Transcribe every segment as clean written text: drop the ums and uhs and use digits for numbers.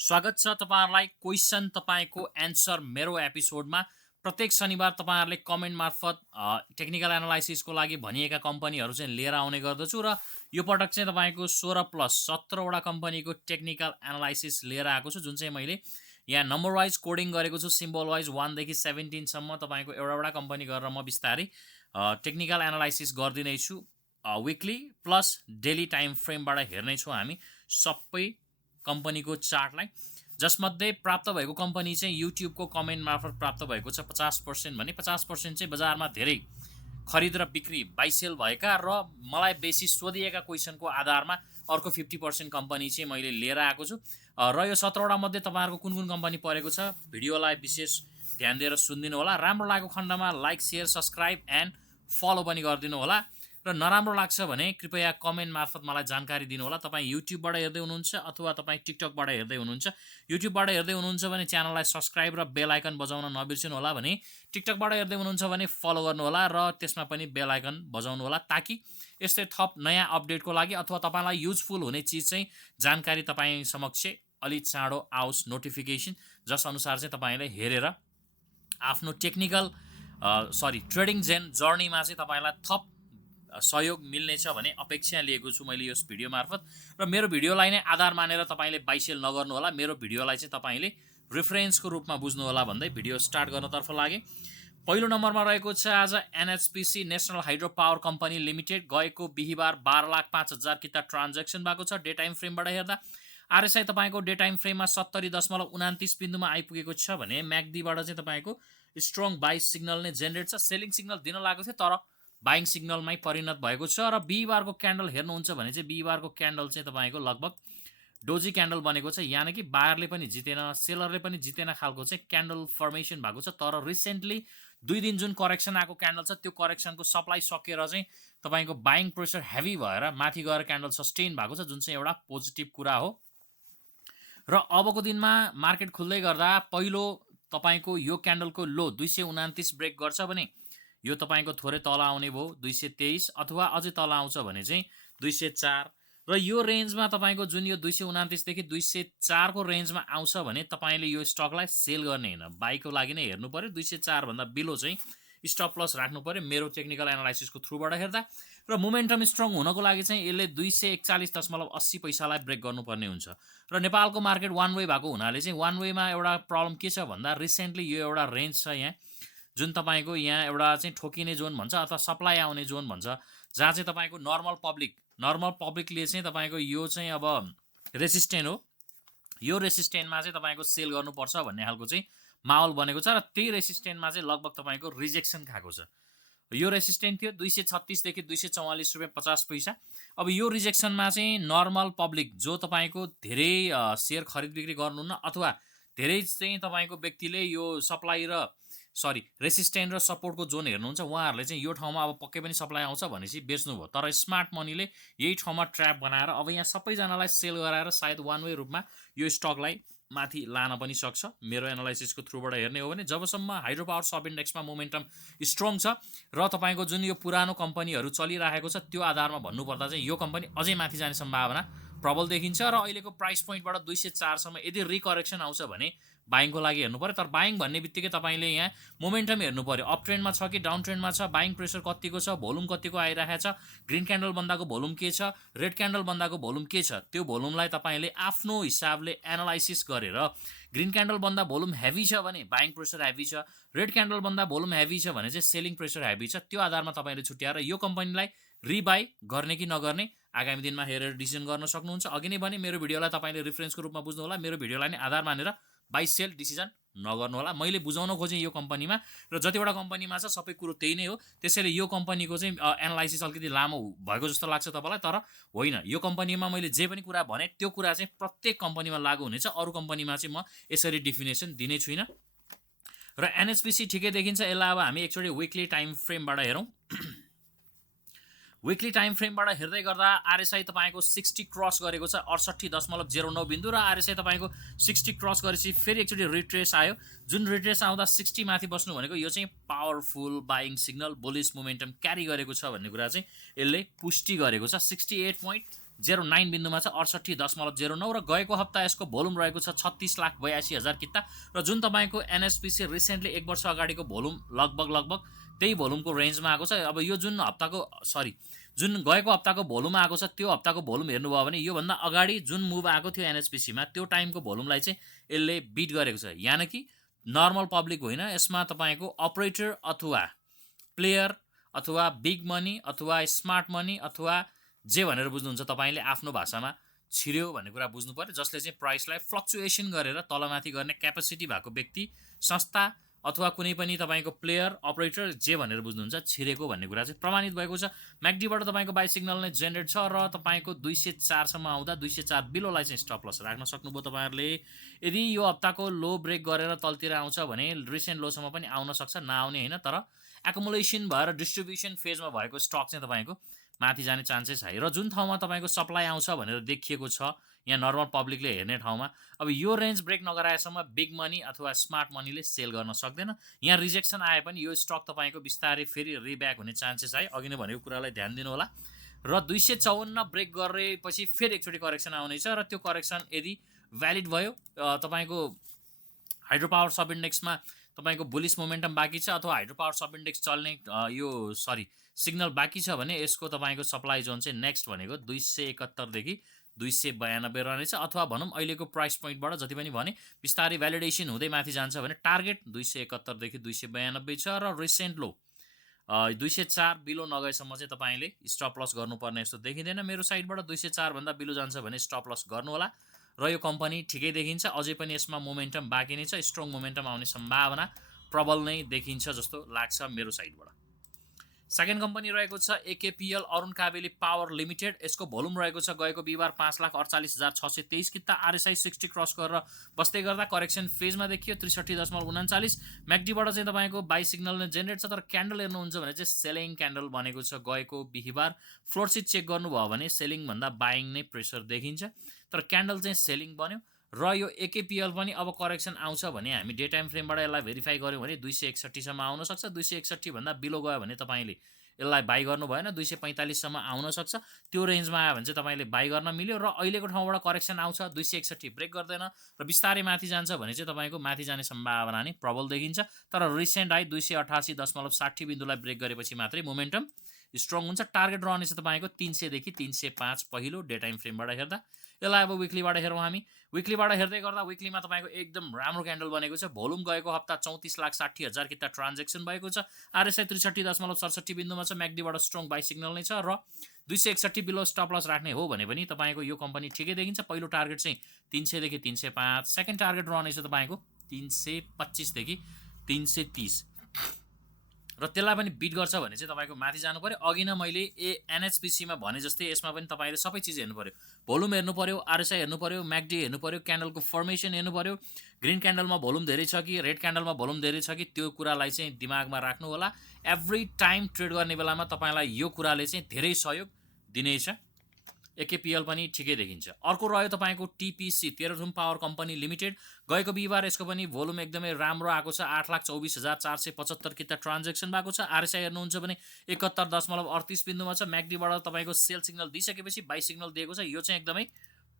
स्वागत छ तपाईहरुलाई क्वेशन तपाईको एन्सर मेरो एपिसोडमा। प्रत्येक शनिबार तपाईहरुले कमेन्ट मार्फत टेक्निकल एनालाइसिसको लागि भनिएका कम्पनीहरु चाहिँ लिएर आउने गर्दछु र यो पटक चाहिँ तपाईको 16 प्लस 17 वटा कम्पनीको टेक्निकल एनालाइसिस लिएर आएको छु, जुन चाहिँ मैले यहाँ नम्बर वाइज कोडिङ गरेको छु। सिम्बल वाइज 1 देखि 17 सम्म तपाईको एउटा कम्पनी गरेर म बिस्तारै टेक्निकल एनालाइसिस गर्दिनै छु। विकली प्लस डेली टाइम फ्रेमबाट हेर्ने छौं हामी सबै कम्पनीको चार्टलाई, जसमध्ये प्राप्त भएको कम्पनी चाहिँ युट्युबको कमेन्ट मार्फत प्राप्त भएको छ 50% भने 50% चाहिँ बजारमा धेरै खरिद र बिक्री बाइसेल भएका र मलाई बेसी सोधिएका क्वेसनको आधारमा अर्को 50% कम्पनी चाहिँ मैले लिएर आएको छु। र यो 17 वटा मध्ये तपाईहरुको कुन कुन कम्पनी परेको छ भिडियोलाई विशेष ध्यान दिएर सुनिदिनु होला। राम्रो लागेको खण्डमा like share subscribe and follow पनि गरिदिनु होला र नराम्रो लाग्छ भने कृपया कमेन्ट मार्फत मलाई जानकारी दिनु होला। तपाईं युट्युबबाट हेर्दै हुनुहुन्छ अथवा तपाईं टिकटकबाट हेर्दै हुनुहुन्छ। युट्युबबाट हेर्दै हुनुहुन्छ भने च्यानललाई सब्स्क्राइब र बेल आइकन बजाउन नबिर्सिनु होला भने टिकटकबाट हेर्दै हुनुहुन्छ भने फलो गर्नु होला र त्यसमा पनि बेल आइकन बजाउनु होला, ताकि यस्तै थप नयाँ अपडेटको लागि अथवा तपाईलाई युजफुल हुने चीज चाहिँ जानकारी तपाईं समक्ष अलि चाँडो आओस् नोटिफिकेसन, जस अनुसार चाहिँ तपाईले हेरेर आफ्नो टेक्निकल ट्रेडिङ जर्नीमा चाहिँ तपाईलाई थप सहयोग मिल्नेछ भने अपेक्षा लिएको छु मैले यस भिडियो मार्फत। र मेरो भिडियोलाई नै आधार मानेर तपाईले बाइसेल नगर्नु होला, मेरो भिडियोलाई चाहिँ तपाईले रेफरेन्सको रूपमा बुझ्नु होला भन्दै भिडियो स्टार्ट गर्नतर्फ लागे। पहिलो नम्बरमा रहेको छ आज NHPC national hydro power company limited. गएको बिहीबार 12,05,000 किता ट्रान्ज्याक्सन भएको छ। डे टाइम फ्रेमबाट हेर्दा आरएसआई तपाईको डे टाइम फ्रेममा 70.29 बिन्दुमा आइपुगेको छ भने म्याक्डीबाट चाहिँ तपाईको स्ट्रङ बाइ सिग्नल नै जेनेरेट छ। सेलिङ सिग्नल दिन लागेको थियो तर बाइङ सिग्नलमै परिणत भएको छ। र बिहीबारको क्यान्डल हेर्नुहुन्छ भने चाहिँ बिहीबारको क्यान्डल चाहिँ तपाईको लगभग डोजी क्यान्डल बनेको छ, यानी कि बायरले पनि जितेन सेलरले पनि जितेन खालको चाहिँ क्यान्डल फर्मेसन भएको छ। तर रिसेन्टली 2 दिन जुन करेक्सन आएको क्यान्डल छ त्यो करेक्सनको सप्लाई सकेर चाहिँ तपाईको बाइङ प्रेसर हेभी भएर माथि गएर क्यान्डल सस्टेन भएको छ, जुन चाहिँ एउटा पोजिटिभ कुरा हो। र अबको दिनमा मार्केट खुल्दै गर्दा पहिलो तपाईको यो क्यान्डलको लो 229 ब्रेक गर्छ भने यो तपाईको थोरै तल आउने भयो 223, अथवा अझै तल आउँछ भने चाहिँ 204। र यो रेन्जमा तपाईको जुन यो 229 देखि 204 को रेन्जमा आउँछ भने तपाईले यो स्टकलाई सेल गर्ने हैन, बाइको लागि नै हेर्नु पर्यो। 204 भन्दा बिलो चाहिँ स्टप लस राख्नु पर्यो मेरो टेक्निकल एनालाइसिसको थ्रुबाट हेर्दा। र मोमेन्टम स्ट्रङ हुनको लागि चाहिँ यसले 241.80 पैसालाई ब्रेक गर्नुपर्ने हुन्छ। र नेपालको मार्केट वान वे भएको हुनाले चाहिँ वान वेमा एउटा प्रब्लम के छ भन्दा रिसेन्टली यो एउटा रेन्ज छ यहाँ, जुन तपाईको यहाँ एउटा चाहिँ ठोकिने जोन भन्छ अथवा सप्लाई आउने जोन भन्छ, जहाँ चाहिँ तपाईको नर्मल पब्लिकले चाहिँ तपाईको यो चाहिँ अब रेसिस्टेन्ट हो, यो रेसिस्टेन्टमा चाहिँ तपाईको सेल गर्नुपर्छ भन्ने खालको चाहिँ माहौल बनेको छ। र त्यही रेसिस्टेन्टमा चाहिँ लगभग तपाईको रिजेक्सन खाएको छ। यो रेसिस्टेन्ट थियो 236 देखि 244 रुपैयाँ 50 पैसा। अब यो रिजेक्सनमा चाहिँ नर्मल पब्लिक जो तपाईको धेरै शेयर खरिद बिक्री गर्नुहुन्न अथवा धेरै चाहिँ तपाईको व्यक्तिले यो सप्लाई र रेसिस्टेन्ट र सपोर्टको जोन हेर्नुहुन्छ, उहाँहरूले चाहिँ यो ठाउँमा अब पक्कै पनि सप्लाई आउँछ भनेपछि बेच्नु भयो। तर स्मार्ट मनीले यही ठाउँमा ट्र्याप बनाएर अब यहाँ सबैजनालाई सेल गराएर सायद वान वे रूपमा यो स्टकलाई माथि लान पनि सक्छ मेरो एनालाइसिसको थ्रुबाट हेर्ने हो भने। जबसम्म हाइड्रो पावर सब इन्डेक्समा मोमेन्टम स्ट्रङ छ र तपाईको जुन यो पुरानो कम्पनीहरू चलिरहेको छ त्यो आधारमा भन्नुपर्दा चाहिँ यो कम्पनी अझै माथि जाने सम्भावना प्रबल देखिन्छ। र अहिलेको प्राइस पोइन्टबाट 204 सम्म यदि रिकरेक्सन आउँछ भने बाइङको लागि हेर्नु पर्यो। तर बाइङ भन्ने बित्तिकै तपाईले यहाँ मोमेन्टम हेर्नु पर्यो, अप ट्रेन्डमा छ कि डाउन ट्रेन्डमा छ, बाइङ प्रेसर कतिको छ, भोल्युम कतिको आइरहेको छ, ग्रीन क्यान्डल बन्दाको भोल्युम के छ, रेड क्यान्डल बन्दाको भोल्युम के छ, त्यो भोल्युमलाई तपाईले आफ्नो हिसाबले एनालाइसिस गरेर ग्रीन क्यान्डल बन्दा भोल्युम हेभी छ भने बाइङ प्रेसर हेभी छ, रेड क्यान्डल बन्दा भोल्युम हेभी छ भने चाहिँ सेलिङ प्रेसर हेभी छ। त्यो आधारमा तपाईले छुट्याएर यो कम्पनीलाई रिबाई गर्ने कि नगर्ने आगामी दिनमा हेरेर डिसिजन गर्न सक्नुहुन्छ। अघि नै भने मेरो भिडियोलाई तपाईले रेफरेन्सको रूपमा बुझ्नु होला, मेरो भिडियोलाई नै आधार मानेर बाइ सेल डिसिजन नगर्नु होला। मैले बुझाउन खोजेँ यो कम्पनीमा र जतिवटा कम्पनीमा छ सबै कुरो त्यही नै हो, त्यसैले यो कम्पनीको चाहिँ एनालाइसिस अलिकति लामो भएको जस्तो लाग्छ तपाईलाई, तर होइन। यो कम्पनीमा मैले जे पनि कुरा भने त्यो कुरा चाहिँ प्रत्येक कम्पनीमा लागू हुनेछ, अरू कम्पनीमा चाहिँ म यसरी डिफिनेसन दिने छुइनँ। र एनएचपीसी ठिकै देखिन्छ, यसलाई अब हामी एकचोटि विकली टाइम फ्रेमबाट हेरौँ। विकली टाइम फ्रेमबाट हेर्दै गर्दा आरएसआई तपाईको 60 क्रस गरेको छ 68.09 बिन्दु, र आरएसआई तपाईको 60 क्रस गरेपछि फेरि एकचोटि रिट्रेस आयो। जुन रिट्रेस आउँदा 60 माथि बस्नु भनेको यो चाहिँ powerful buying signal bullish momentum carry गरेको छ भन्ने कुरा चाहिँ यसले पुष्टि गरेको छ। 68.09 09 बिन्दुमा छ 68.09 र गएको हप्ता यसको भोल्युम रहेको छ 36,82,000 किता र जुन तपाईँको एनएसपिसी रिसेन्टली 1 वर्ष अगाडिको भोल्युम लगभग त्यही भोल्युमको रेन्जमा आएको छ। अब यो जुन गएको हप्ताको भोल्युम आएको छ त्यो हप्ताको भोल्युम हेर्नुभयो भने योभन्दा अगाडि जुन मुभ आएको थियो एनएसपिसीमा त्यो टाइमको भोल्युमलाई चाहिँ यसले बिट गरेको छ। यानि कि नर्मल पब्लिक होइन, यसमा तपाईँको अपरेटर अथवा प्लेयर अथवा बिग मनी अथवा स्मार्ट मनी अथवा जे भनेर बुझ्नुहुन्छ तपाईँले आफ्नो भाषामा छिर्यो भन्ने कुरा बुझ्नु पर्यो, जसले चाहिँ प्राइसलाई फ्लक्चुएसन गरेर तलमाथि गर्ने क्यापेसिटी भएको व्यक्ति, संस्था अथवा कुनै पनि तपाईँको प्लेयर अपरेटर जे भनेर बुझ्नुहुन्छ छिरेको भन्ने कुरा चाहिँ प्रमाणित भएको छ। म्याकडीबाट तपाईँको बाई सिग्नल नै जेनेरेट छ र तपाईँको 204 सम्म आउँदा 204 बिलोलाई चाहिँ स्टप लस राख्न सक्नुभयो तपाईँहरूले। यदि यो हप्ताको लो ब्रेक गरेर तलतिर आउँछ भने रिसेन्ट लोसम्म पनि आउन सक्छ, नआउने होइन, तर एकुमुलेसन भएर डिस्ट्रिब्युसन फेजमा भएको स्टक चाहिँ तपाईँको माथि जाने चान्सेस है। र जुन ठाउँमा तपाईँको सप्लाई आउँछ भनेर देखिएको छ यहाँ नर्मल पब्लिकले हेर्ने ठाउँमा, अब यो रेन्ज ब्रेक नगराएसम्म बिग मनी अथवा स्मार्ट मनीले सेल गर्न सक्दैन। यहाँ रिजेक्सन आए पनि यो स्टक तपाईँको बिस्तारै फेरि रिब्याक हुने चान्सेस है, अघि नै भनेको कुरालाई ध्यान दिनु होला। र 254 ब्रेक गरेपछि फेरि एकचोटि करेक्सन आउनेछ र त्यो करेक्सन यदि भ्यालिड भयो, तपाईँको हाइड्रो पावर सब इन्डेक्समा तपाईँको बुलिस मोमेन्टम बाँकी छ अथवा हाइड्रो पावर सब इन्डेक्स चल्ने सिग्नल बाँकी छ भने यसको तपाईँको सप्लाई जोन चाहिँ नेक्स्ट भनेको 271 देखि 292 रहनेछ, अथवा भनौँ अहिलेको प्राइस पोइन्टबाट जति पनि भने बिस्तारै भ्यालिडेसन हुँदै माथि जान्छ भने टार्गेट 271 देखि 292 छ र रिसेन्ट लो 204 बिलो नगएसम्म चाहिँ तपाईँले स्टप लस गर्नुपर्ने जस्तो देखिँदैन। मेरो साइडबाट 204 भन्दा बिलो जान्छ भने स्टप लस गर्नु होला र यो कम्पनी ठिकै देखिन्छ। अझै पनि यसमा मोमेन्टम बाँकी नै छ, स्ट्रङ मोमेन्टम आउने सम्भावना प्रबल नै देखिन्छ जस्तो लाग्छ मेरो साइडबाट। सेकेन्ड कम्पनी रहेको छ एकेपिएल अरुण काबेली पावर लिमिटेड। यसको भोल्युम रहेको छ गएको बिहिबार 5,48,623 किता, आरएसआई 60 क्रस गरेर बस्दै गर्दा करेक्सन फेजमा देखियो 63.39। म्याकडीबाट चाहिँ तपाईँको बाई सिग्नल नै जेनेरेट छ, तर क्यान्डल हेर्नुहुन्छ भने चाहिँ सेलिङ क्यान्डल बनेको छ गएको बिहिबार। फ्लोरसिट चेक गर्नुभयो भने सेलिङभन्दा बाइङ नै प्रेसर देखिन्छ, तर क्यान्डल चाहिँ सेलिङ बन्यो। र यो एकेपिएल पनि अब करेक्सन आउँछ भने हामी डे टाइम फ्रेमबाट यसलाई भेरिफाई गऱ्यौँ भने 261 सम्म आउन सक्छ। 261 भन्दा बिलो गयो भने तपाईँले यसलाई बाई गर्नु भएन, 245 सम्म आउन सक्छ। त्यो रेन्जमा आयो भने चाहिँ तपाईँले बाई गर्न मिल्यो र अहिलेको ठाउँबाट करेक्सन आउँछ 261 ब्रेक गर्दैन र बिस्तारै माथि जान्छ भने चाहिँ तपाईँको माथि जाने सम्भावना नै प्रबल देखिन्छ। तर रिसेन्ट हाई 288.60 बिन्दुलाई ब्रेक गरेपछि मात्रै मोमेन्टम स्ट्रङ हुन्छ। टार्गेट रहनेछ तपाईँको 300 देखि 305 पहिलो डे टाइम फ्रेमबाट हेर्दा। यसलाई अब विक्लीबाट हेरौँ हामी। विक्लीबाट हेर्दै गर्दा विक्लीमा तपाईँको एकदम राम्रो क्यान्डल बनेको छ। भोल्युम गएको हप्ता 34,60,000 किता ट्रान्जेक्सन भएको छ। आरएसआई 63.67 बिन्दुमा छ। म्याकडीबाट स्ट्रङ बाई सिग्नल नै छ र 261 बिलो स्टप लस राख्ने हो भने पनि तपाईँको यो कम्पनी ठिकै देखिन्छ। पहिलो टार्गेट चाहिँ 300 देखि 305, सेकेन्ड टार्गेट रहनेछ तपाईँको 325 देखि 330 र त्यसलाई पनि बिट गर्छ भने चाहिँ तपाईँको माथि जानु पर्यो। अघि नै मैले एनएचपिसीमा भने जस्तै यसमा पनि तपाईँले सबै चिज हेर्नु पर्यो, भोल्युम हेर्नु पर्यो, आरएसआई हेर्नु पर्यो, म्याकडी हेर्नु पर्यो, क्यान्डलको फर्मेसन हेर्नु पर्यो, ग्रिन क्यान्डलमा भोल्युम धेरै छ कि रेड क्यान्डलमा भोल्युम धेरै छ कि, त्यो कुरालाई चाहिँ दिमागमा राख्नु होला। एभ्री टाइम ट्रेड गर्ने बेलामा तपाईँलाई यो कुराले चाहिँ धेरै सहयोग दिनेछ। एकेपिएल पनि ठिकै देखिन्छ। अर्को रह्यो तपाईँको टिपिसी तेह्रथुम पावर कम्पनी लिमिटेड। गएको बिहिबार यसको पनि भोल्युम एकदमै राम्रो आएको छ। 8,24,475 किता ट्रान्जेक्सन भएको छ। आरएसआई हेर्नुहुन्छ भने 71.38 बिन्दुमा छ। म्याकडीबाट तपाईँको सेल सिग्नल दिइसकेपछि बाई सिग्नल दिएको छ। यो चाहिँ एकदमै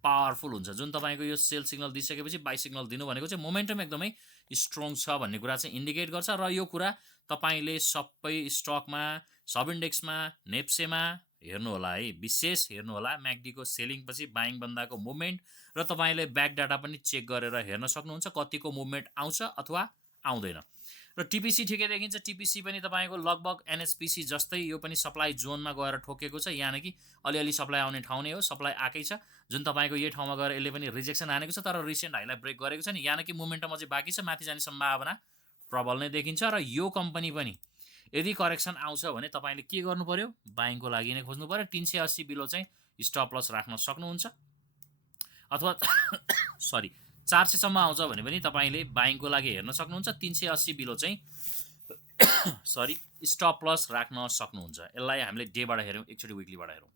पावरफुल हुन्छ। जुन तपाईँको यो सेल सिग्नल दिइसकेपछि बाई सिग्नल दिनु भनेको चाहिँ मोमेन्टम एकदमै स्ट्रङ छ भन्ने कुरा चाहिँ इन्डिकेट गर्छ। र यो कुरा तपाईँले सबै स्टकमा, सब इन्डेक्समा, नेप्सेमा हेर्नु होला है, विशेष हेर्नु होला। म्याकडीको सेलिङ पछि बाइङ बन्दाको मुभमेन्ट र तपाईँले ब्याक डाटा पनि चेक गरेर हेर्न सक्नुहुन्छ कतिको मुभमेन्ट आउँछ अथवा आउँदैन। र टिपिसी ठिकै देखिन्छ। टिपिसी पनि तपाईँको लगभग एनएचपिसी जस्तै यो पनि सप्लाई जोनमा गएर ठोकेको छ। यानि कि अलिअलि सप्लाई आउने ठाउँ नै हो, सप्लाई आएकै छ। जुन तपाईँको यो ठाउँमा गएर यसले पनि रिजेक्सन हानेको छ, तर रिसेन्ट हाईलाई ब्रेक गरेको छ नि, यानि कि मोमेन्टम अझै बाँकी छ, माथि जाने सम्भावना प्रबल नै देखिन्छ। र यो कम्पनी पनि यदि करेक्सन आउँछ भने तपाईँले के गर्नु पर्यो, बाइङको लागि नै खोज्नु पर्यो। 380 बिलो चाहिँ स्टप लस राख्न सक्नुहुन्छ, अथवा 400 सम्म आउँछ भने पनि तपाईँले बाइङको लागि हेर्न सक्नुहुन्छ। 380 बिलो चाहिँ स्टप लस राख्न सक्नुहुन्छ। यसलाई हामीले डेबाट हेऱ्यौँ, एकचोटि विक्लीबाट हेरौँ।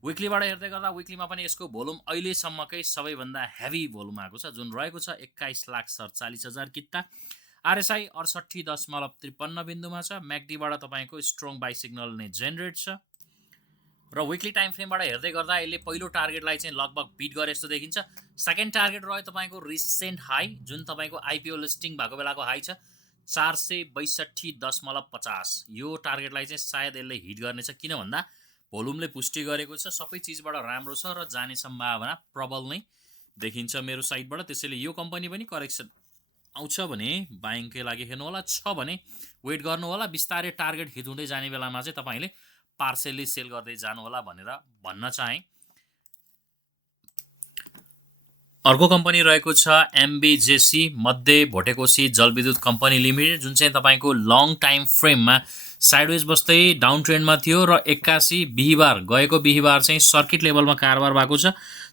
विक्लीबाट हेर्दै गर्दा विक्लीमा पनि यसको भोल्युम अहिलेसम्मकै सबैभन्दा हेभी भोल्युम आएको छ, जुन रहेको छ 21,47,000 किता। आरएसआई 68.53 बिन्दुमा छ। म्याकडीबाट तपाईँको स्ट्रङ बाई सिग्नल नै जेनेरेट छ। र विकली टाइम फ्रेमबाट हेर्दै गर्दा यसले पहिलो टार्गेटलाई चाहिँ लगभग बिट गरे जस्तो देखिन्छ। सेकेन्ड टार्गेट रह्यो तपाईँको रिसेन्ट हाई, जुन तपाईँको आइपिओ लिस्टिङ भएको बेलाको हाई छ 462.50। यो टार्गेटलाई चाहिँ सायद यसले हिट गर्नेछ, किन भन्दा भोल्युमले पुष्टि गरेको छ, सबै चिजबाट राम्रो छ र जाने सम्भावना प्रबल नै देखिन्छ मेरो साइडबाट। त्यसैले यो कम्पनी पनि करेक्सन आउँछ भने बाइङकै लागि हेर्नु होला, छ भने वेट गर्नु होला। बिस्तारै टार्गेट हिट हुँदै जाने बेलामा चाहिँ तपाईँले पार्सली सेल गर्दै जानु होला भनेर भन्न चाहे। अर्को कम्पनी रहेको छ एमबिजेसी, मध्य भोटेकोसी जलविद्युत कम्पनी लिमिटेड, जुन चाहिँ तपाईँको लङ टाइम फ्रेममा साइडवेज बस्दै डाउन ट्रेन्डमा थियो र 81 बिहिबार गएको बिहिबार चाहिँ सर्किट लेभलमा कारोबार भएको छ।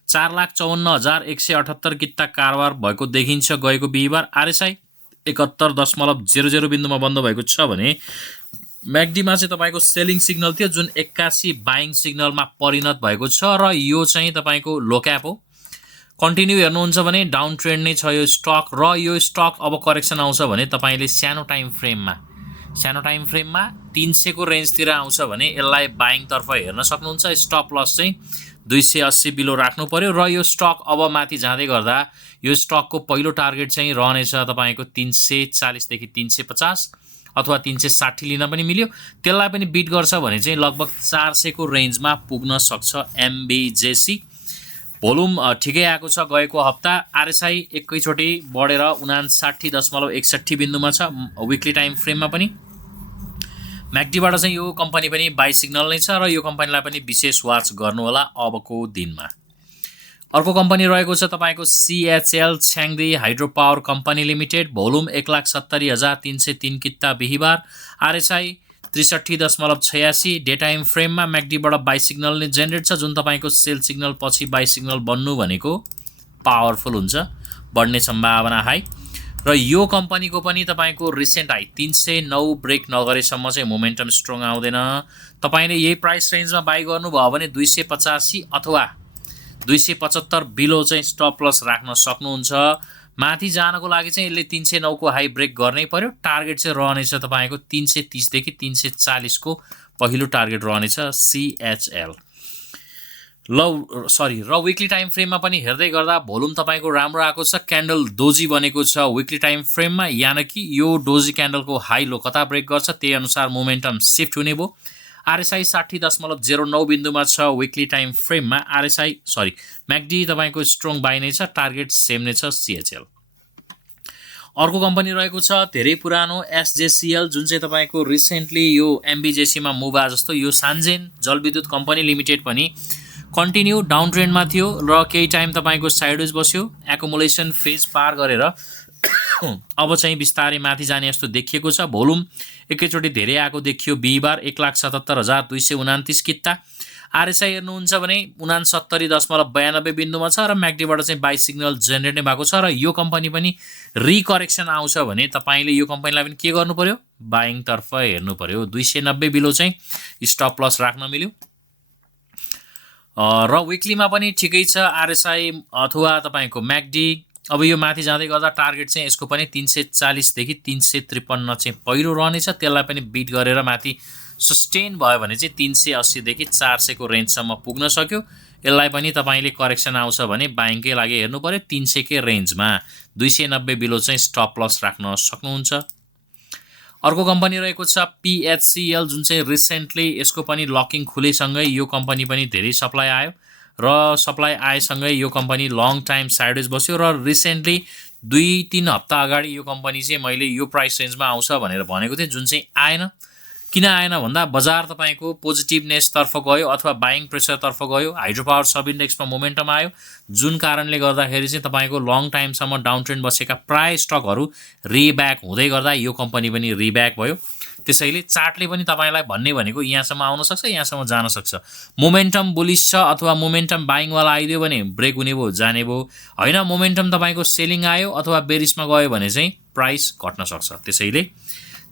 4,54,178 किता कारोबार भएको देखिन्छ गएको बिहिबार। आरएसआई 71.00 बिन्दुमा बन्द भएको छ भने म्याक्डीमा चाहिँ तपाईँको सेलिङ सिग्नल थियो, जुन 81 बाइङ सिग्नलमा परिणत भएको छ र यो चाहिँ तपाईँको लोक्याप हो। कन्टिन्यू हेर्नुहुन्छ भने डाउन ट्रेन्ड नै छ यो स्टक, र यो स्टक अब करेक्सन आउँछ भने तपाईँले सानो टाइम फ्रेममा 300 को रेन्जतिर आउँछ भने यसलाई बाइङतर्फ हेर्न सक्नुहुन्छ। स्टप लस चाहिँ 280 बिलो राख्नु पर्यो र यो स्टक अब माथि जाँदै गर्दा यो स्टकको पहिलो टार्गेट चाहिँ रहनेछ तपाईँको 340 देखि 350 अथवा 360 लिन पनि मिल्यो। त्यसलाई पनि बिट गर्छ भने चाहिँ लगभग 400 को रेन्जमा पुग्न सक्छ एमबिजेसी। भोल्युम ठिकै आएको छ गएको हप्ता। आरएसआई एकैचोटि बढेर 59.61 बिन्दुमा छ विकली टाइम फ्रेममा पनि। म्याक्डीबाट चाहिँ यो कम्पनी पनि बाई सिग्नल नै छ र यो कम्पनीलाई पनि विशेष वाच गर्नु होला अबको दिनमा। अर्को कम्पनी रहेको छ तपाईँको CHL Chhyangdi hydro power company limited, volume 1,70,303 किता बिहिबार। आरएसआई 63.86 डे टाइम फ्रेममा म्याक्डीबाट बाई सिग्नल नै जेनेरेट छ, जुन तपाईँको सेल सिग्नल पछि बाई सिग्नल बन्नु भनेको पावरफुल हुन्छ, बढ्ने सम्भावना हाई। र यो कम्पनीको पनि तपाईँको रिसेन्ट हाई 309 ब्रेक नगरेसम्म चाहिँ मोमेन्टम स्ट्रङ आउँदैन। तपाईँले यही प्राइस रेन्जमा बाई गर्नुभयो भने 285 अथवा 275 बिलो चाहिँ स्टप लस राख्न सक्नुहुन्छ। माथि जानको लागि चाहिँ यसले 309 को हाई ब्रेक गर्नै पर्यो। टार्गेट चाहिँ रहनेछ तपाईँको 330 देखि 340 को पहिलो टार्गेट रहनेछ सिएचएल। र विकली टाइम फ्रेममा पनि हेर्दै गर्दा भोल्युम तपाईँको राम्रो आएको छ। क्यान्डल डोजी बनेको छ विकली टाइम फ्रेममा, यानि कि यो डोजी क्यान्डलको हाई लो कता ब्रेक गर्छ त्यही अनुसार मोमेन्टम सिफ्ट हुने भयो। आरएसआई 60.09 बिन्दुमा छ विकली टाइम फ्रेममा। म्याक्डी तपाईँको स्ट्रङ बाई नै छ, टार्गेट सेम नै छ सिएचएल। अर्को कम्पनी रहेको छ धेरै पुरानो एसजेसिएल, जुन चाहिँ तपाईँको रिसेन्टली यो एमबिजेसीमा मुभ आए जस्तो। यो सान्जेन जलविद्युत कम्पनी लिमिटेड पनि कन्टिन्यू डाउन ट्रेन्डमा थियो र केही टाइम तपाईँको साइडवेज बस्यो, एकुमुलेसन फेज पार गरेर अब चाहिँ बिस्तारै माथि जाने जस्तो देखिएको छ। भोल्युम एकैचोटि धेरै आएको देखियो बिहिबार 1,77,229 किता। आरएसआई हेर्नुहुन्छ भने 69.92 बिन्दुमा छ र म्याक्डीबाट चाहिँ बाई सिग्नल जेनेरेट नै भएको छ। र यो कम्पनी पनि रिकरेक्सन आउँछ भने तपाईँले यो कम्पनीलाई पनि के गर्नु पर्यो, बाइङतर्फ हेर्नु पर्यो। 290 बिलो चाहिँ स्टप लस राख्न मिल्यो। र विकलीमा पनि ठिकै छ आरएसआई अथवा तपाईँको म्याक्डी। अब यो माथि जाँदै गर्दा टार्गेट चाहिँ यसको पनि 340 देखि 353 चाहिँ पहिलो रहनेछ। त्यसलाई पनि बिट गरेर माथि सस्टेन भयो भने चाहिँ 380 देखि 400 को रेन्जसम्म पुग्न सक्यो। यसलाई पनि तपाईँले करेक्सन आउँछ भने बाइङकै लागि हेर्नु पर्यो। 300 के रेन्जमा 290 बिलो चाहिँ स्टप लस राख्न सक्नुहुन्छ। अर्को कम्पनी रहेको छ पिएचसिएल, जुन चाहिँ रिसेन्टली यसको पनि लकिङ खुलेसँगै यो कम्पनी पनि धेरै सप्लाई आयो र सप्लाई आएसँगै यो कम्पनी लङ टाइम साइडवेज बस्यो र रिसेन्टली 2-3 हप्ता अगाडि यो कम्पनी चाहिँ मैले यो प्राइस रेन्जमा आउँछ भनेर भनेको थिएँ, जुन चाहिँ आएन। किन आएन भन्दा बजार तपाईँको पोजिटिभनेसतर्फ गयो अथवा बाइङ प्रेसरतर्फ गयो, हाइड्रो पावर सब इन्डेक्समा मोमेन्टम आयो, जुन कारणले गर्दाखेरि चाहिँ तपाईँको लङ टाइमसम्म डाउन ट्रेन्ड बसेका प्राय स्टकहरू रिब्याक हुँदै गर्दा यो कम्पनी पनि रिब्याक भयो। त्यसैले चार्टले पनि तपाईँलाई भन्ने भनेको यहाँसम्म आउन सक्छ, यहाँसम्म जान सक्छ। मोमेन्टम बुलिस छ अथवा मोमेन्टम बाइङवाला आइदियो भने ब्रेक हुने भयो, जाने भयो। होइन, मोमेन्टम तपाईँको सेलिङ आयो अथवा बेरिसमा गयो भने चाहिँ प्राइस घट्न सक्छ। त्यसैले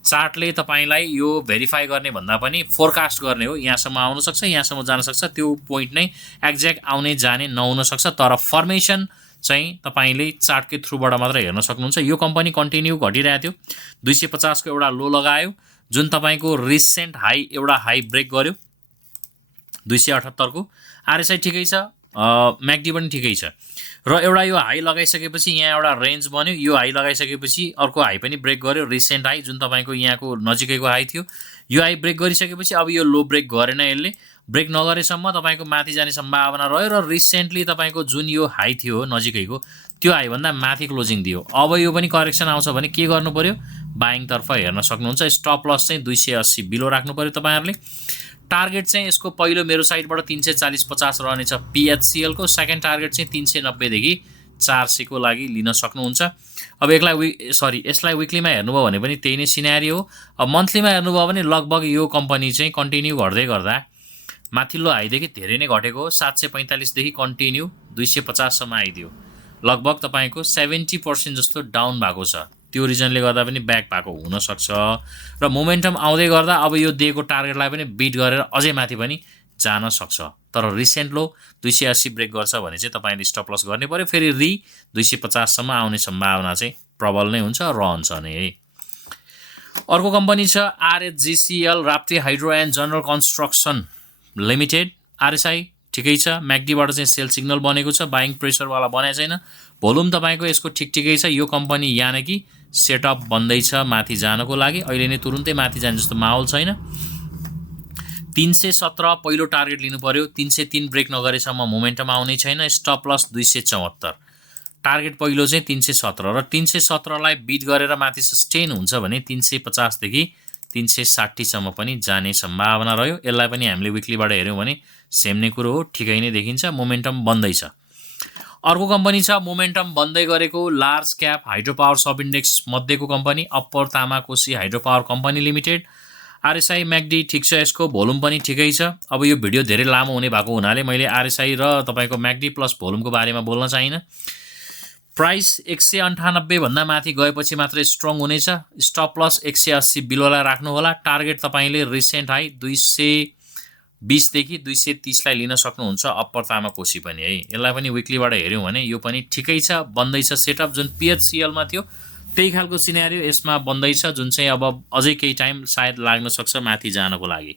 चार्टले तपाईँलाई यो भेरिफाई गर्ने भन्दा पनि फोरकास्ट गर्ने हो। यहाँसम्म आउन सक्छ, यहाँसम्म जान सक्छ, त्यो पोइन्ट नै एक्ज्याक्ट आउने जाने नहुन सक्छ। तर फर्मेसन चाहिँ तपाईँले चार्टकै थ्रुबाट मात्र हेर्न सक्नुहुन्छ। यो कम्पनी कन्टिन्यू घटिरहेको थियो, 250 को एउटा लो लगायो, जुन तपाईँको रिसेन्ट हाई एउटा हाई ब्रेक गर्यो 278 को। आरएसआई ठिकै छ, म्याकडी पनि ठिकै छ। र एउटा यो हाई लगाइसकेपछि यहाँ एउटा रेन्ज बन्यो, यो हाई लगाइसकेपछि अर्को हाई पनि ब्रेक गर्यो, रिसेन्ट हाई जुन तपाईँको यहाँको नजिकैको हाई थियो। यो हाई ब्रेक गरिसकेपछि अब यो लो ब्रेक गरेन, यसले ब्रेक नगरेसम्म तपाईँको माथि जाने सम्भावना रह्यो। र रिसेन्टली तपाईँको जुन यो हाई थियो नजिकैको त्यो हाईभन्दा माथि क्लोजिङ दियो। अब यो पनि करेक्सन आउँछ भने के गर्नु पऱ्यो, बाइङतर्फ हेर्न सक्नुहुन्छ। स्टप लस चाहिँ 280 बिलो राख्नु पऱ्यो तपाईँहरूले। टार्गेट चाहिँ यसको पहिलो मेरो साइडबाट 340-50 रहनेछ पिएचसिएल को। सेकेन्ड टार्गेट चाहिँ 390 देखि 400 को लागि लिन सक्नुहुन्छ। अब यसलाई विकलीमा हेर्नुभयो भने पनि त्यही नै सिनेरियो हो। अब मन्थलीमा हेर्नुभयो भने लगभग यो कम्पनी चाहिँ कन्टिन्यू गर्दै गर्दा माथिल्लो हाईदेखि धेरै नै घटेको हो। 745 देखि कन्टिन्यू 250 सम्म आइदियो। लगभग तपाईँको 70% जस्तो डाउन भएको छ। त्यो रिजनले गर्दा पनि ब्याक भएको हुनसक्छ। र मोमेन्टम आउँदै गर्दा अब यो दिएको टार्गेटलाई पनि बिट गरेर अझै माथि पनि जान सक्छ। तर रिसेन्ट लो 280 ब्रेक गर्छ भने चाहिँ तपाईँले स्टप लस गर्ने पऱ्यो। फेरि 250 सम्म आउने सम्भावना चाहिँ प्रबल नै हुन्छ, रहन्छ नै है। अर्को कम्पनी छ RHGCL, Rapti hydro and general construction limited. RSI ठिकै छ, म्याकडीबाट चाहिँ सेल सिग्नल बनेको छ, बाइङ प्रेसरवाला बनाएको छैन। भोल्युम तपाईँको यसको ठिकै छ। यो कम्पनी यानि कि सेटअप बन्दैछ माथि जानको लागि। अहिले नै तुरुन्तै माथि जाने जस्तो माहौल छैन। 317 पहिलो टार्गेट लिनु पर्यो। 303 ब्रेक नगरेसम्म मोमेन्टम आउने छैन। स्टप लस 274, टार्गेट पहिलो चाहिँ 317 र 317 लाई बिट गरेर माथि सस्टेन हुन्छ भने 350 देखि 360 सम्म पनि जाने सम्भावना रह्यो। यसलाई पनि हामीले विकलीबाट हेऱ्यौँ भने सेम नै कुरो हो, ठिकै नै देखिन्छ, मोमेन्टम बन्दैछ। अर्को कम्पनी छ मोमेन्टम बन्दै गरेको large cap hydro power sub index मध्येको company upper Tamakoshi hydro power company limited. RSI MACD ठिक छ, यसको भोल्युम पनि ठिकै छ। अब यो भिडियो धेरै लामो हुने भएको हुनाले मैले आरएसआई र तपाईँको म्याकडी प्लस भोल्युमको बारेमा बोल्न चाहिनँ। प्राइस 198 भन्दा माथि गएपछि मात्रै स्ट्रङ हुनेछ। स्टप लस 180 बिलोलाई राख्नु होला। टार्गेट तपाईँले रिसेन्ट हाई 220 देखि 230 लाई लिन सक्नुहुन्छ। अप्पर तामाकोसी पनि है। यसलाई पनि विकलीबाट हेऱ्यौँ भने यो पनि ठिकै छ, बन्दैछ। सेटअप जुन पिएचसिएलमा थियो त्यही खालको सिनेरियो यसमा बन्दैछ, जुन चाहिँ अब अझै केही टाइम सायद लाग्न सक्छ माथि जानको लागि।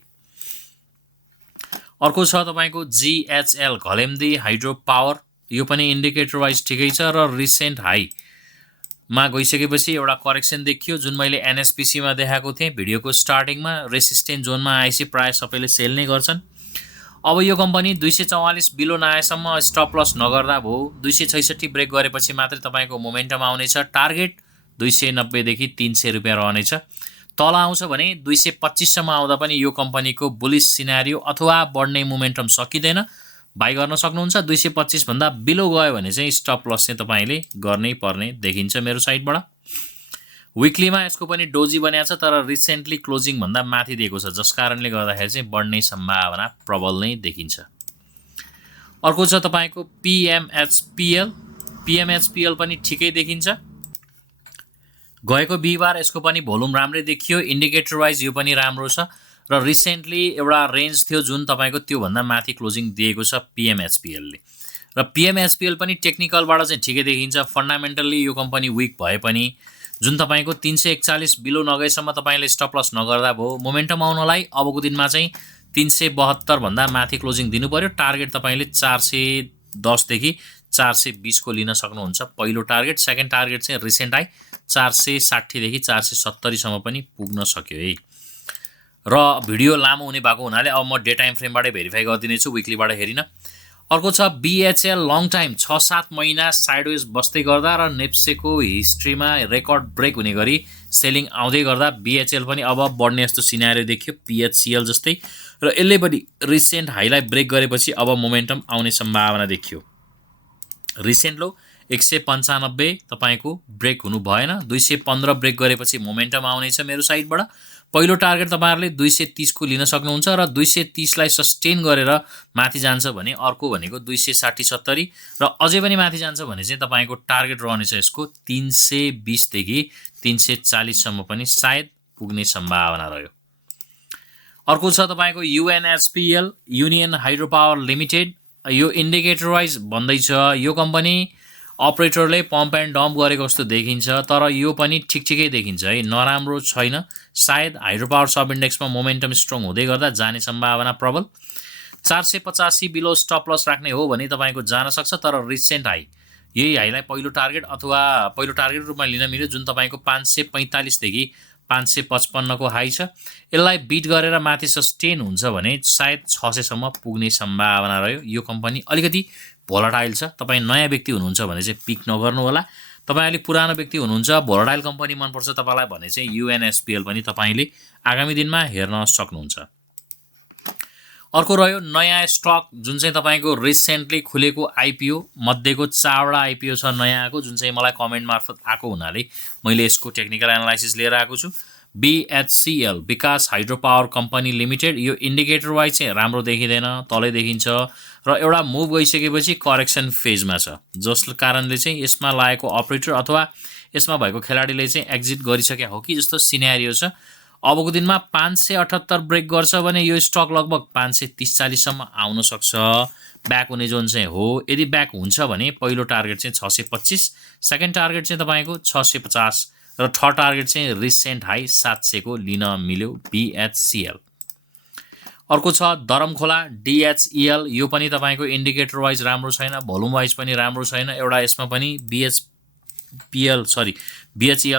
अर्को छ तपाईँको जिएचएल घलेम्दी हाइड्रो पावर। यो पनि इन्डिकेटर वाइज ठिकै छ र रिसेन्ट हाईमा गइसकेपछि एउटा करेक्सन देखियो, जुन मैले एनएसपिसीमा देखाएको थिएँ भिडियोको स्टार्टिङमा। रेसिस्टेन्ट जोनमा आएपछि प्रायः सबैले सेल नै गर्छन्। अब यो कम्पनी 244 बिलो नआएसम्म स्टप लस नगर्दा भयो। 266 ब्रेक गरेपछि मात्रै तपाईँको मोमेन्टम आउनेछ। टार्गेट 290 देखि 300 रुपियाँ रहनेछ। तल आउँछ भने 225 सम्म आउँदा पनि यो कम्पनीको बुलिस सिनेरियो अथवा बढ्ने मोमेन्टम सकिँदैन, बाई गर्न सक्नुहुन्छ। 225 भन्दा बिलो गयो भने चाहिँ स्टप लस चाहिँ तपाईँले गर्नै पर्ने देखिन्छ मेरो साइडबाट। विकलीमा यसको पनि डोजी बनिएको छ, तर रिसेन्टली क्लोजिङ भन्दा माथि दिएको छ, जस कारणले गर्दाखेरि चाहिँ बढ्ने सम्भावना प्रबल नै देखिन्छ। अर्को छ तपाईँको पिएमएचपिएल। पिएमएचपिएल पनि ठिकै देखिन्छ। गएको बिहिबार यसको पनि भोल्युम राम्रै देखियो। इन्डिकेटर वाइज यो पनि राम्रो छ र रिसेन्टली एउटा रेन्ज थियो जुन तपाईँको त्योभन्दा माथि क्लोजिङ दिएको छ पिएमएचपिएलले। र पिएमएचपिएल पनि टेक्निकलबाट चाहिँ ठिकै देखिन्छ। फन्डामेन्टल्ली यो कम्पनी विक भए पनि जुन तपाईँको 341 बिलो नगएसम्म तपाईँले स्टप लस नगर्दा भयो। मोमेन्टम आउनलाई अबको दिनमा चाहिँ 372 भन्दा माथि क्लोजिङ दिनु पर्यो। टार्गेट तपाईँले 410 देखि 420 को लिन सक्नुहुन्छ पहिलो टार्गेट। सेकेन्ड टार्गेट चाहिँ रिसेन्ट हाई 460 देखि 470 सम्म पनि पुग्न सक्यो है। र भिडियो लामो हुने भएको हुनाले अब म डे टाइम फ्रेमबाटै भेरिफाई गरिदिनेछु, विकलीबाट हेरिन। अर्को छ बिएचएल लङ टाइम 6-7 महिना साइडवेज बस्दै गर्दा र नेप्सेको हिस्ट्रीमा रेकर्ड ब्रेक हुने गरी सेलिङ आउँदै गर्दा बिएचएल पनि अब बढ्ने जस्तो सिनेरियो देखियो पिएचसिएल जस्तै। र यसले पनि रिसेन्ट हाईलाई ब्रेक गरेपछि अब मोमेन्टम आउने सम्भावना देखियो। रिसेन्ट लो 195 तपाईँको ब्रेक हुनु भएन। 215 ब्रेक गरेपछि मोमेन्टम आउनेछ मेरो साइडबाट। पहिलो टार्गेट तपाईँहरूले 230 को लिन सक्नुहुन्छ र 230 लाई सस्टेन गरेर माथि जान्छ भने अर्को भनेको 260-70 र अझै पनि माथि जान्छ भने चाहिँ तपाईँको टार्गेट रहनेछ यसको 320 देखि 340 सम्म पनि सायद पुग्ने सम्भावना रह्यो। अर्को छ तपाईँको युएनएचपिएल युनियन हाइड्रो पावर लिमिटेड। यो इन्डिकेटर वाइज भन्दैछ। यो कम्पनी अपरेटरले पम्प एन्ड डम्प गरेको जस्तो देखिन्छ, तर यो पनि ठिकै देखिन्छ है, नराम्रो छैन। सायद हाइड्रो पावर सब इन्डेक्समा मोमेन्टम स्ट्रङ हुँदै गर्दा जाने सम्भावना प्रबल। 485 बिलो स्टप लस राख्ने हो भने तपाईँको जान सक्छ, तर रिसेन्ट हाई यही हाईलाई पहिलो टार्गेट अथवा पहिलो टार्गेट रूपमा लिन मिल्यो, जुन तपाईँको 545 देखि 555 को हाई छ। यसलाई बिट गरेर माथि सस्टेन हुन्छ भने सायद 600 सम्म पुग्ने सम्भावना रह्यो। यो कम्पनी अलिकति भोलाटाइल छ। तपाईँ नयाँ व्यक्ति हुनुहुन्छ भने चाहिँ पिक नगर्नु होला। तपाईँ अलिक पुरानो व्यक्ति हुनुहुन्छ, भोलाटाइल कम्पनी मनपर्छ तपाईँलाई भने चाहिँ युएनएसपिएल पनि तपाईँले आगामी दिनमा हेर्न सक्नुहुन्छ। अर्को रह्यो नयाँ स्टक, जुन चाहिँ तपाईँको रिसेन्टली खुलेको आइपिओ मध्येको 4वटा आइपिओ छ नयाँ आएको, जुन चाहिँ मलाई कमेन्ट मार्फत आएको हुनाले मैले यसको टेक्निकल एनालाइसिस लिएर आएको छु। BHCL विकास हाइड्रो पावर कम्पनी लिमिटेड, यो इन्डिकेटर वाइज चाहिँ राम्रो देखिँदैन, तलै देखिन्छ र एउटा मुभ गइसकेपछि करेक्सन फेजमा छ, जसको कारणले चाहिँ यसमा लागेको अपरेटर अथवा यसमा भएको खेलाडीले चाहिँ एक्जिट गरिसकेको हो कि जस्तो सिनेरियो छ। अबको दिनमा 578 ब्रेक गर्छ भने यो स्टक लगभग 530-40 सम्म आउन सक्छ, ब्याक हुने जोन चाहिँ हो। यदि ब्याक हुन्छ भने पहिलो टार्गेट चाहिँ 625, सेकेन्ड टार्गेट चाहिँ तपाईँको 650 र थर्ड टार्गेट चाहिँ रिसेन्ट हाई 700 को लिन मिल्यो BHCL। अर्को छ धरमखोला DHEL, यो पनि तपाईँको इन्डिकेटर वाइज राम्रो छैन, भोल्युम वाइज पनि राम्रो छैन। एउटा यसमा पनि BHEL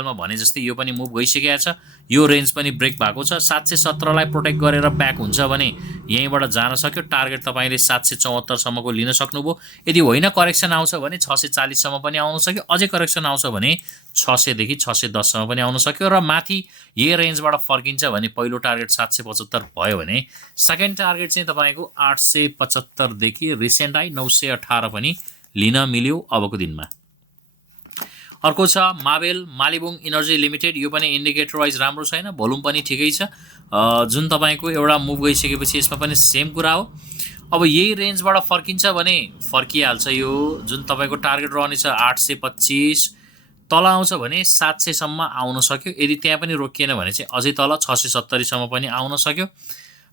मा भने जस्तै यो पनि मुभ गइसकेको छ। यो रेन्ज पनि ब्रेक भएको छ। 717 लाई प्रोटेक्ट गरेर ब्याक हुन्छ भने यहीँबाट जान सक्यो। टार्गेट तपाईँले 774 सम्मको लिन सक्नुभयो। यदि होइन करेक्सन आउँछ भने 640 सम्म पनि आउन सक्यो। अझै करेक्सन आउँछ भने 600 देखि 610 सम्म पनि आउन सक्यो। र माथि यही रेन्जबाट फर्किन्छ भने पहिलो टार्गेट 775 भयो भने सेकेन्ड टार्गेट चाहिँ तपाईँको 875 देखि रिसेन्ट हाई 918 पनि लिन मिल्यो अबको दिनमा। अर्को छ मावेल मालिबुङ इनर्जी लिमिटेड, यो पनि इन्डिकेटर वाइज राम्रो छैन, भोल्युम पनि ठिकै छ। जुन तपाईँको एउटा मुभ गइसकेपछि यसमा पनि सेम कुरा हो। अब यही रेन्जबाट फर्किन्छ भने फर्किहाल्छ। यो जुन तपाईँको टार्गेट रहने छ 825, तल आउँछ भने 700 सम्म आउन सक्यो। यदि त्यहाँ पनि रोकिएन भने चाहिँ अझै तल 670 सम्म पनि आउन सक्यो।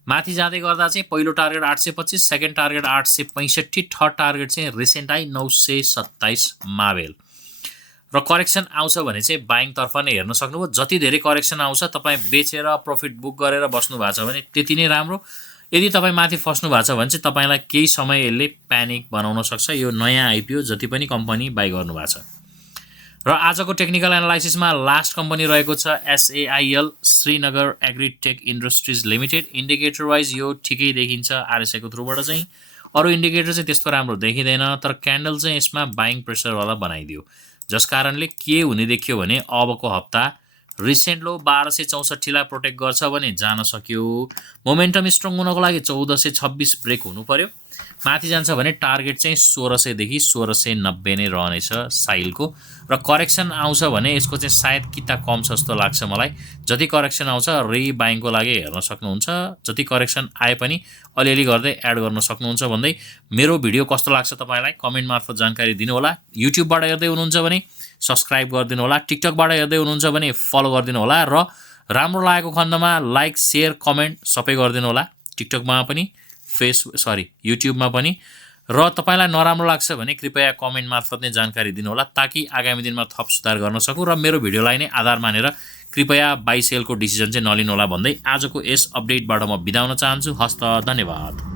माथि जाँदै गर्दा चाहिँ पहिलो target 825, second target 865, third target चाहिँ रिसेन्ट हाई 927 मावेल। र करेक्सन आउँछ भने चाहिँ बाइङतर्फ नै हेर्न सक्नुभयो। जति धेरै करेक्सन आउँछ तपाईँ बेचेर प्रफिट बुक गरेर बस्नु भएको छ भने त्यति नै राम्रो। यदि तपाईँ माथि फस्नु भएको छ भने चाहिँ तपाईँलाई केही समय यसले प्यानिक बनाउन सक्छ। यो नयाँ आइपिओ जति पनि कम्पनी बाई गर्नुभएको छ। र आजको टेक्निकल एनालाइसिसमा लास्ट कम्पनी रहेको छ SAIL Srinagar agritech industries limited. Indicator wise यो ठिकै देखिन्छ RSI को थ्रुबाट चाहिँ। अरू इन्डिकेटर चाहिँ त्यस्तो राम्रो देखिँदैन, तर क्यान्डल चाहिँ यसमा बाइङ प्रेसरवाला बनाइदियो, जस कारणले के हुने देखियो भने अबको हप्ता रिसेन्ट लो 1264 लाई प्रोटेक्ट गर्छ भने जान सक्यो। मोमेन्टम स्ट्रङ हुनको लागि 1426 ब्रेक हुनु पर्यो। माथि जान्छ भने टार्गेट चाहिँ 1600 देखि 1690 नै रहनेछ साइलको। र करेक्सन आउँछ भने यसको चाहिँ सायद किता कम छ जस्तो लाग्छ मलाई। जति करेक्सन आउँछ रिबाइङको लागि हेर्न सक्नुहुन्छ। जति करेक्सन आए पनि अलिअलि गर्दै एड गर्न सक्नुहुन्छ भन्दै मेरो भिडियो कस्तो लाग्छ तपाईँलाई कमेन्ट मार्फत जानकारी दिनु होला। युट्युबबाट हेर्दै हुनुहुन्छ भने सब्स्क्राइब गरिदिनु होला। टिकटकबाट हेर्दै हुनुहुन्छ भने फलो गरिदिनु होला। र राम्रो लागेको खण्डमा लाइक सेयर कमेन्ट सबै गरिदिनु होला। टिकटकमा पनि युट्युबमा पनि। र तपाईँलाई नराम्रो लाग्छ भने कृपया कमेन्ट मार्फत नै जानकारी दिनु होला, ताकि आगामी दिनमा थप सुधार गर्न सकौँ। र मेरो भिडियोलाई नै आधार मानेर कृपया बाई सेलको डिसिजन चाहिँ नलिनु होला भन्दै आजको यस अपडेटबाट म बिदा हुन चाहन्छु। हस्त धन्यवाद।